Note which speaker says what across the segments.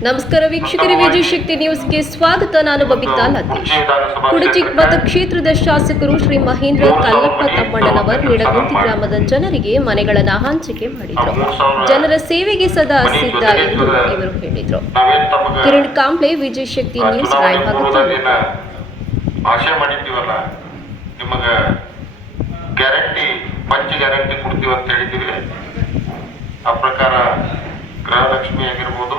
Speaker 1: ನಮಸ್ಕಾರ ವೀಕ್ಷಕರೇ ವಿಜಯ ಶಕ್ತಿ ನ್ಯೂಸ್ಗೆ ಸ್ವಾಗತ. ನಾನು ಬಬಿತಾ ಲತೀಶ್. ಕುಡಚಿ ಮತಕ್ಷೇತ್ರದ ಶಾಸಕರು ಶ್ರೀ ಮಹೇಂದ್ರ ಕಲ್ಲಪ್ಪ ತಮ್ಮಣ್ಣನವರ್ ನಿಡಗುಂದಿ ಗ್ರಾಮದ ಜನರಿಗೆ ಮನೆಗಳನ್ನು ಹಂಚಿಕೆ ಮಾಡಿದರು. ಜನರ ಸೇವೆಗೆ ಸದಾ ಸಿದ್ಧ ಎಂದು ಇವರು ಹೇಳಿದರು. ಕಿರಣ್ ಕಾಂಬ್ಳೆ ವಿಜಯ ಶಕ್ತಿ ನ್ಯೂಸ್
Speaker 2: ಮಾಡಿದ್ದೀವಲ್ಲ ನಿಮಗ ಗ್ಯಾರಂಟಿ ಪಂಚ ಗ್ಯಾರಂಟಿ ಕೊಡ್ತೀವಿ ಅಂತ ಹೇಳಿದ್ದೀವಿ. ಆ ಪ್ರಕಾರ ಗೃಹಲಕ್ಷ್ಮಿ ಆಗಿರ್ಬೋದು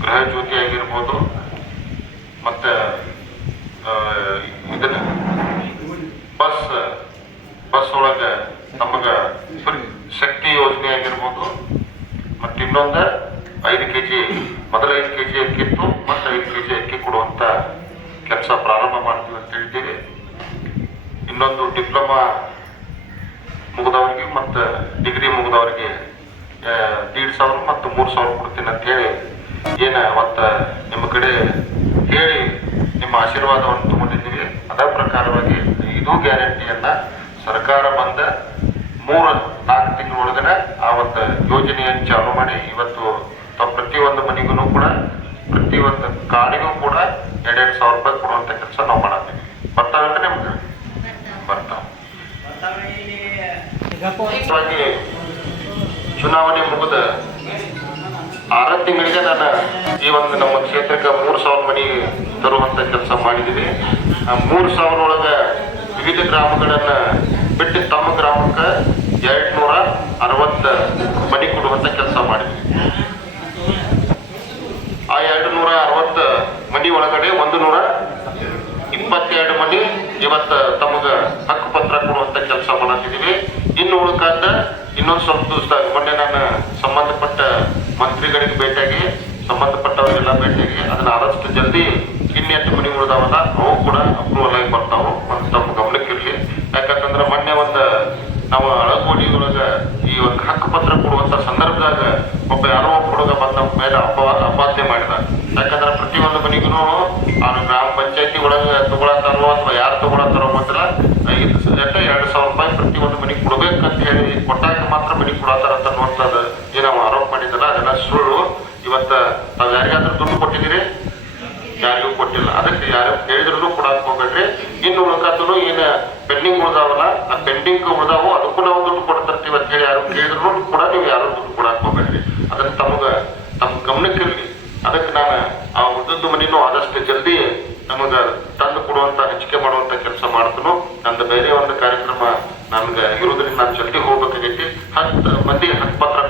Speaker 2: ಗೃಹ ಜ್ಯೋತಿ ಆಗಿರ್ಬೋದು ಮತ್ತೆ ಆ, ಇದನ್ನ ಬಸ್ ಬಸ್ ಒಳಗ ನಮಗ ಶಕ್ತಿ ಯೋಜನೆ ಆಗಿರ್ಬೋದು, ಮತ್ತು ಇನ್ನೊಂದು ಐದು ಕೆಜಿ, ಮೊದಲ ಐದು ಕೆಜಿ ಅಕ್ಕಿ ಇತ್ತು, ಮತ್ತು ಐದು ಕೆಜಿ ಅಕ್ಕಿ ಕೊಡುವಂಥ ಕೆಲಸ ಪ್ರಾರಂಭ ಮಾಡ್ತೀವಿ ಅಂತ ಹೇಳ್ತೀವಿ. ಇನ್ನೊಂದು ಡಿಪ್ಲೊಮಾ ಮುಗಿದವ್ರಿಗೆ ಮತ್ತು ಡಿಗ್ರಿ ಮುಗಿದವ್ರಿಗೆ ದೀಡ್ ಸಾವಿರ ಮತ್ತು ಮೂರು ಸಾವಿರ ಕೊಡ್ತೀನಿ ಅಂತ ಹೇಳಿ, ಏನ ಮತ್ತು ನಿಮ್ಮ ಕಡೆ ಹೇಳಿ ನಿಮ್ಮ ಆಶೀರ್ವಾದವನ್ನು ತಗೊಂಡಿದ್ದೀವಿ. ಅದೇ ಪ್ರಕಾರವಾಗಿ ಇದು ಗ್ಯಾರಂಟಿಯನ್ನ ಸರ್ಕಾರ ಬಂದ ಮೂರು ನಾಲ್ಕು ತಿಂಗಳೊಳಗನೆ ಆ ಒಂದು ಯೋಜನೆಯನ್ನು ಚಾಲು ಮಾಡಿ ಇವತ್ತು ತಾವು ಪ್ರತಿಯೊಂದು ಮನೆಗೂ ಕೂಡ, ಪ್ರತಿಯೊಂದು ಕಾಡಿಗೂ ಕೂಡ ಎರಡೆರಡು ಸಾವಿರ ರೂಪಾಯಿ ಕೊಡುವಂತ ಕೆಲಸ ನಾವು ಮಾಡತ್ತೀವಿ ಬರ್ತಾವಂತ ನಿಮ್ಗೆ? ಬರ್ತಾವ. ಚುನಾವಣೆ ಮುಗಿದ ಆರ ತಿಂಗಳಿಗೆ ನಾನು ಈ ಒಂದು ನಮ್ಮ ಕ್ಷೇತ್ರಕ್ಕೆ ಮೂರು ಸಾವಿರ ಮನೆ ತರುವಂಥ ಕೆಲಸ ಮಾಡಿದ್ದೀವಿ ಆ ಮೂರು ಸಾವಿರ ಒಳಗ ವಿವಿಧ ಗ್ರಾಮಗಳನ್ನ ಬಿಟ್ಟು ತಮ್ಮ ಗ್ರಾಮಕ್ಕೆ ಎರಡು ನೂರ ಅರವತ್ತ ಮನೆ ಕೊಡುವಂತ ಕೆಲಸ ಮಾಡಿದ್ವಿ. ಆ ಎರಡು ನೂರ ಅರವತ್ತ ಮನಿ ಒಳಗಡೆ ಒಂದು ನೂರ ಇಪ್ಪತ್ತೆರಡು ಮನಿ ಇವತ್ತ ತಮಗ ಹಕ್ಕು ಪತ್ರ ಕೊಡುವಂತ ಕೆಲಸ ಮಾಡತ್ತಿದೀವಿ ಇನ್ನು ಉಳ್ಕಾದ ಇನ್ನೊಂದು ಸ್ವಲ್ಪ ದಿವಸದಾಗ ಮೊನ್ನೆ ನಾನು ಸಂಬಂಧಪಟ್ಟ ಮಂತ್ರಿಗಳಿಗೆ ಭೇಟಿಯಾಗಿ, ಸಂಬಂಧಪಟ್ಟವರಿಗೆಲ್ಲ ಭೇಟಿಯಾಗಿ ಅದನ್ನ ಆದಷ್ಟು ಜಲ್ದಿ ಇನ್ನೆಂಟು ಮನಿ ಉಳಿದಾವಲ್ಲ, ಅವು ಕೂಡ ಅಪ್ರೂವಲ್ ಆಗಿ ಬರ್ತಾವು ಮತ್ತು ತಮ್ಮ ಗಮನಕ್ಕಿರ್ಲಿ ಯಾಕಂತಂದ್ರೆ ಮೊನ್ನೆ ಒಂದು ನಾವು ಅಳಗೋಡಿ ಒಳಗ ಈ ಒಂದು ಹಕ್ಕು ಪತ್ರ ಕೊಡುವಂತ ಸಂದರ್ಭದಾಗ ಒಬ್ಬ ಯಾರೋ ಒಬ್ಬ ಹುಡುಗ ಬಂದ ಮೇಲೆ ಅಪವಾದ ಅಪಾದ್ಯ ಮಾಡಿದ. ಯಾಕಂದ್ರೆ ಪ್ರತಿಯೊಂದು ಮನೆಗೂ ಅವ್ನು ಗ್ರಾಮ ಪಂಚಾಯತಿ ಒಳಗ ತಗೊಳತ್ತಾರೋ ಅಥವಾ ಯಾರು ತಗೊಳತ್ತಾರೋ ಮಾತ್ರ ಐದು ಎಟ್ಟ ಎರಡು ಸಾವಿರ ರೂಪಾಯಿ ಪ್ರತಿಯೊಂದು ಮನೆಗೆ ಕೊಡ್ಬೇಕಂತ ಹೇಳಿ ಕೊಟ್ಟಾಗ ಮಾತ್ರ ಮನೆ ಕೊಡತ್ತಾರ ಅಂತ ನೋಡ್ತದ. ಏನು ಅವ ಆರೋಪ ಮಾಡಿದ್ದಲ್ಲ ಅದೆಲ್ಲ ಸುಳ್ಳು. ಇವತ್ತ ತಾವ್ ಯಾರಿಗಾದ್ರೂ ದುಡ್ಡು ಕೊಟ್ಟಿದ್ದೀರಿ? ಯಾರಿಗೂ ಕೊಟ್ಟಿಲ್ಲ. ಅದಕ್ಕೆ ಯಾರು ಹೇಳಿದ್ರು ಕೊಡಕ್ ಹೋಗ್ಬೇಡ್ರಿ. ಇನ್ನು ಉಳ್ಕಾತನು ಏನ ಪೆಂಡಿಂಗ್ ಉಳ್ದಾವಲ್ಲ, ಆ ಪೆಂಡಿಂಗ್ ಉಳ್ದಾವು ಅದಕ್ಕೂ ನಾವು ಅಂತ ಹೇಳಿ ಯಾರು ಕೇಳಿದ್ರು ಕೂಡ ನೀವು ಯಾರು ದುಡ್ಡು ಕೊಡಕ್ ಹೋಗ್ಬೇಡ್ರಿ ಅದನ್ನ ತಮಗ ತಮ್ಮ ಗಮನಕ್ಕಿರ್ಲಿ ಅದಕ್ಕೆ ನಾನು ಆ ಉದ್ದದ್ದು ಮನಿನೂ ಆದಷ್ಟು ಜಲ್ದಿ ನಮಗ ತಂದು ಕೊಡುವಂತ ಹಂಚಿಕೆ ಮಾಡುವಂತ ಕೆಲಸ ಮಾಡ್ತನು. ನಂದು ಬೇರೆ ಒಂದು ಕಾರ್ಯಕ್ರಮ ನನ್ಗೆ ಇರೋದ್ರಿಂದ ನಾನು ಜಲ್ದಿ ಹೋಗ್ಬೇಕಾಗೈತಿ. ಹತ್ತು ಮಂದಿ ಹತ್ತು ಪತ್ರ